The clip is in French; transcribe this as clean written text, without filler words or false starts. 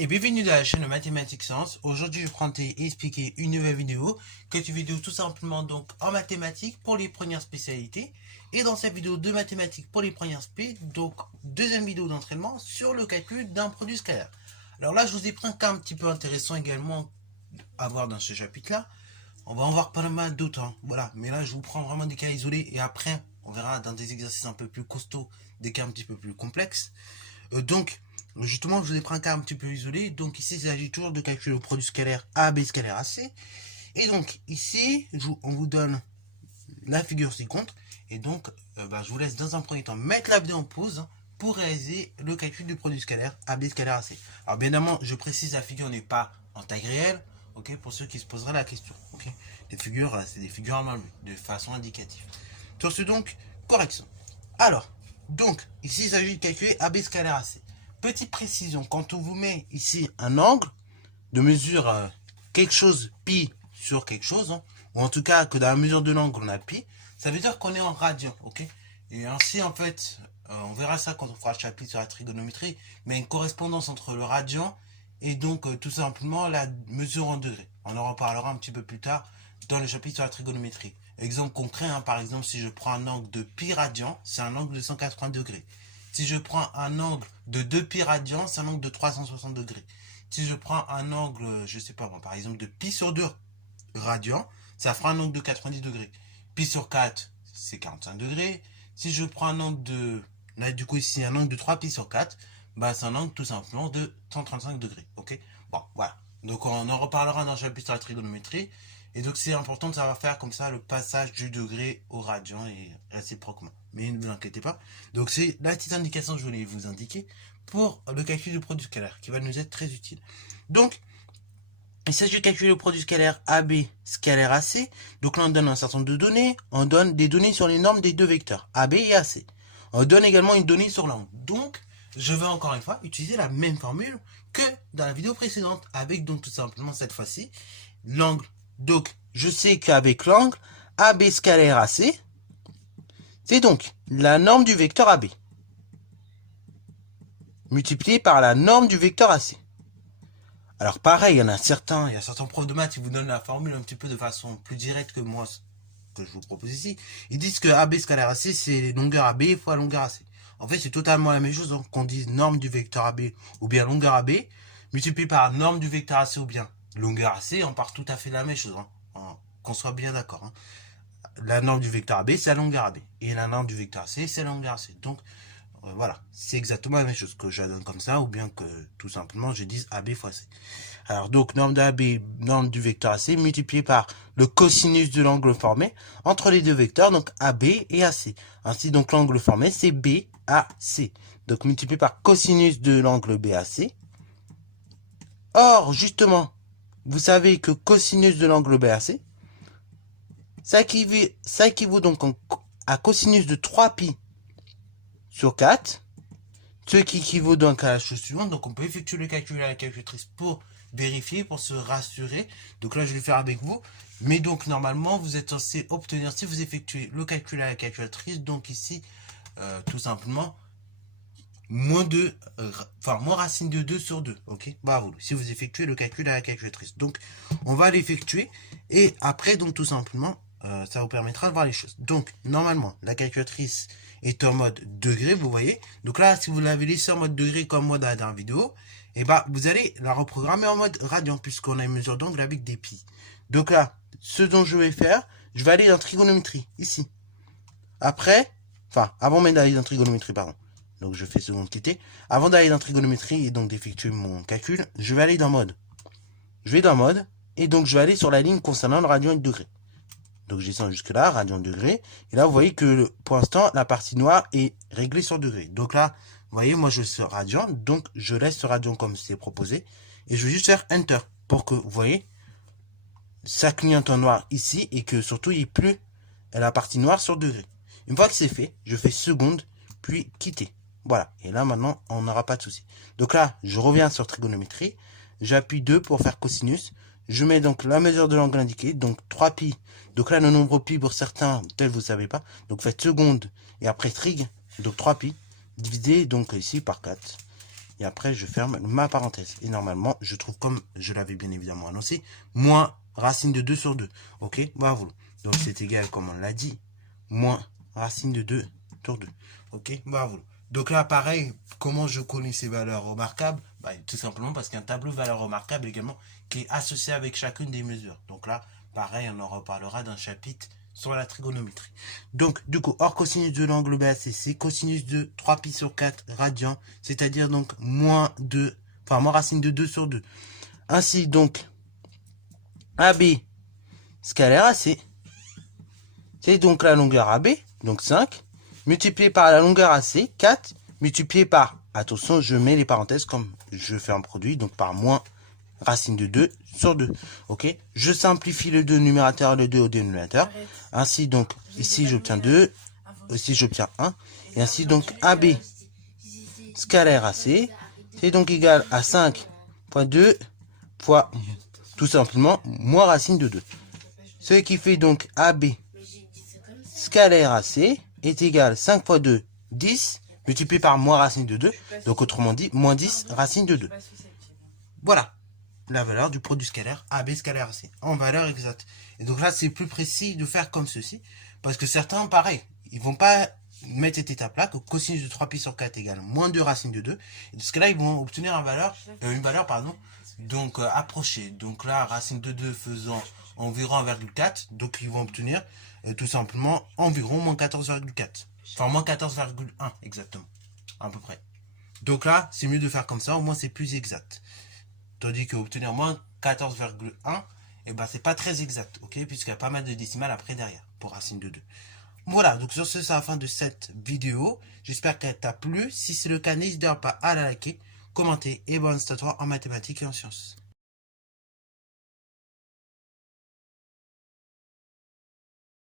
et bienvenue dans la chaîne de Mathématiques Sciences. Aujourd'hui, je prends et expliquer une nouvelle vidéo, que tu vidéo tout simplement donc en mathématiques pour les premières spécialités. Et dans cette vidéo de mathématiques pour les premières spé, donc deuxième vidéo d'entraînement sur le calcul d'un produit scalaire. Alors là, je vous ai pris un cas un petit peu intéressant également à voir dans ce chapitre-là. On va en voir pas mal d'autres, hein. Voilà. Mais là, je vous prends vraiment des cas isolés et après, on verra dans des exercices un peu plus costauds, des cas un petit peu plus complexes. Donc, justement, je vous ai pris un cas un petit peu isolé. Donc ici, il s'agit toujours de calculer le produit scalaire AB scalaire AC. Et donc ici, on vous donne la figure ci-contre. Et donc, je vous laisse dans un premier temps mettre la vidéo en pause pour réaliser le calcul du produit scalaire AB scalaire AC. Alors bien évidemment, je précise, la figure n'est pas en taille réelle, ok, pour ceux qui se poseraient la question. Ok, les figures, c'est des figures à main levée, de façon indicative. Sur ce donc, correction. Alors, donc, ici, il s'agit de calculer AB scalaire AC. Petite précision, quand on vous met ici un angle de mesure quelque chose pi sur quelque chose, hein, ou en tout cas que dans la mesure de l'angle on a pi, ça veut dire qu'on est en radian, ok. Et ainsi en fait, on verra ça quand on fera le chapitre sur la trigonométrie, mais une correspondance entre le radian et donc tout simplement la mesure en degrés. On en reparlera un petit peu plus tard dans le chapitre sur la trigonométrie. Exemple concret, hein, par exemple, si je prends un angle de pi radian, c'est un angle de 180 degrés. Si je prends un angle de 2 pi radian, c'est un angle de 360 degrés. Si je prends un angle, je sais pas, bon, par exemple, de pi sur 2 radian, ça fera un angle de 90 degrés. Pi sur 4, c'est 45 degrés. Si je prends un angle de, là, du coup, ici, un angle de 3 pi sur 4, bah, c'est un angle tout simplement de 135 degrés. Ok. Bon, voilà. Donc, on en reparlera dans le chapitre sur la trigonométrie. Et donc, c'est important de savoir faire comme ça le passage du degré au radian et réciproquement. Mais ne vous inquiétez pas. Donc, c'est la petite indication que je voulais vous indiquer pour le calcul du produit scalaire qui va nous être très utile. Donc, il s'agit de calculer le produit scalaire AB scalaire AC. Donc là, on donne un certain nombre de données. On donne des données sur les normes des deux vecteurs, AB et AC. On donne également une donnée sur l'angle. Donc, je vais encore une fois utiliser la même formule que dans la vidéo précédente, avec donc tout simplement cette fois-ci l'angle. Donc, je sais qu'avec l'angle, AB scalaire AC, c'est donc la norme du vecteur AB multiplié par la norme du vecteur AC. Alors pareil, il y a certains profs de maths qui vous donnent la formule un petit peu de façon plus directe que moi, que je vous propose ici. Ils disent que AB scalaire AC, c'est longueur AB fois longueur AC. En fait, c'est totalement la même chose, hein, qu'on dise norme du vecteur AB ou bien longueur AB, multiplié par norme du vecteur AC ou bien longueur AC, on part tout à fait de la même chose, hein, qu'on soit bien d'accord. Hein. La norme du vecteur AB, c'est la longueur AB. Et la norme du vecteur AC, c'est la longueur AC. Donc, voilà, c'est exactement la même chose que je donne comme ça, ou bien que tout simplement je dise AB fois C. Alors donc, norme de AB, norme du vecteur AC, multiplié par le cosinus de l'angle formé entre les deux vecteurs, donc AB et AC. Ainsi, donc l'angle formé, c'est BAC. Donc multiplié par cosinus de l'angle BAC. Or, justement, vous savez que cosinus de l'angle BAC, ça équivaut donc à cosinus de 3 pi sur 4, ce qui équivaut donc à la chose suivante. Donc on peut effectuer le calcul à la calculatrice pour vérifier, pour se rassurer. Donc là je vais le faire avec vous. Mais donc normalement vous êtes censé obtenir, si vous effectuez le calcul à la calculatrice, donc ici tout simplement moins racine de 2 sur 2. Ok, bravo, si vous effectuez le calcul à la calculatrice. Donc on va l'effectuer et après donc tout simplement ça vous permettra de voir les choses. Donc normalement la calculatrice est en mode degré, vous voyez. Donc là, si vous l'avez laissé en mode degré comme moi dans la dernière vidéo, et vous allez la reprogrammer en mode radian puisqu'on a une mesure d'angle avec des pi. Donc là, ce dont je vais faire, je vais aller dans trigonométrie, ici. Après, avant même d'aller dans trigonométrie, pardon. Donc je fais seconde quitter. Avant d'aller dans trigonométrie et donc d'effectuer mon calcul, je vais aller dans mode. Je vais dans mode, et donc je vais aller sur la ligne concernant le radian et le degré. Donc je descends jusque là, radian degré. Et là, vous voyez que pour l'instant, la partie noire est réglée sur degré. Donc là, vous voyez, moi je suis radian. Donc je laisse ce radian comme c'est proposé. Et je vais juste faire Enter pour que, vous voyez, ça clignote en noir ici. Et que surtout, il n'y ait plus la partie noire sur degré. Une fois que c'est fait, je fais seconde, puis quitter. Voilà. Et là, maintenant, on n'aura pas de souci. Donc là, je reviens sur trigonométrie. J'appuie 2 pour faire cosinus. Je mets donc la mesure de l'angle indiqué, donc 3 pi. Donc là, le nombre pi pour certains, peut-être vous ne savez pas. Donc faites seconde et après trig, donc 3 pi, divisé donc ici par 4. et après je ferme ma parenthèse. Et normalement, je trouve comme je l'avais bien évidemment annoncé, moins racine de 2 sur 2. Ok, voilà. Donc c'est égal, comme on l'a dit, moins racine de 2 sur 2. Ok, voilà. Donc là, pareil, comment je connais ces valeurs remarquables? Bah, tout simplement parce qu'il y a un tableau de valeurs remarquables également qui est associé avec chacune des mesures. Donc là, pareil, on en reparlera dans le chapitre sur la trigonométrie. Donc, du coup, hors cosinus de l'angle BAC, c'est cosinus de 3pi sur 4 radians, c'est-à-dire donc moins racine de 2 sur 2. Ainsi, donc, AB scalaire AC, c'est donc la longueur AB, donc 5, multiplié par la longueur AC, 4, multiplié par, attention, je mets les parenthèses comme je fais un produit, donc par moins racine de 2 sur 2. Ok, je simplifie le 2 au numérateur, le 2 au dénominateur. Ainsi, donc, ici, j'obtiens 2. Ici, j'obtiens 1. Et ainsi, donc, AB scalaire AC, c'est donc égal à 5 fois 2 fois, tout simplement, moins racine de 2. Ce qui fait donc AB scalaire AC est égal à 5 fois 2, 10, multiplié par moins racine de 2. Donc, autrement dit, moins 10 racine de 2. Voilà la valeur du produit scalaire AB scalaire AC en valeur exacte. Et donc là, c'est plus précis de faire comme ceci, parce que certains, pareil, ils vont pas mettre cette étape-là, que cosinus de 3pi sur 4 égale moins 2 racine de 2. Et dans ce cas-là, ils vont obtenir une valeur, donc approchée. Donc là, racine de 2 faisant environ 1,4, donc ils vont obtenir tout simplement environ moins 14,4. Enfin, moins 14,1 exactement, à peu près. Donc là, c'est mieux de faire comme ça, au moins c'est plus exact. Tandis qu'obtenir moins 14,1, et ben c'est pas très exact, ok, puisqu'il y a pas mal de décimales après derrière, pour racine de 2. Voilà, donc sur ce, c'est la fin de cette vidéo. J'espère qu'elle t'a plu. Si c'est le cas, n'hésite pas à la liker, commenter et bonne à toi en mathématiques et en sciences.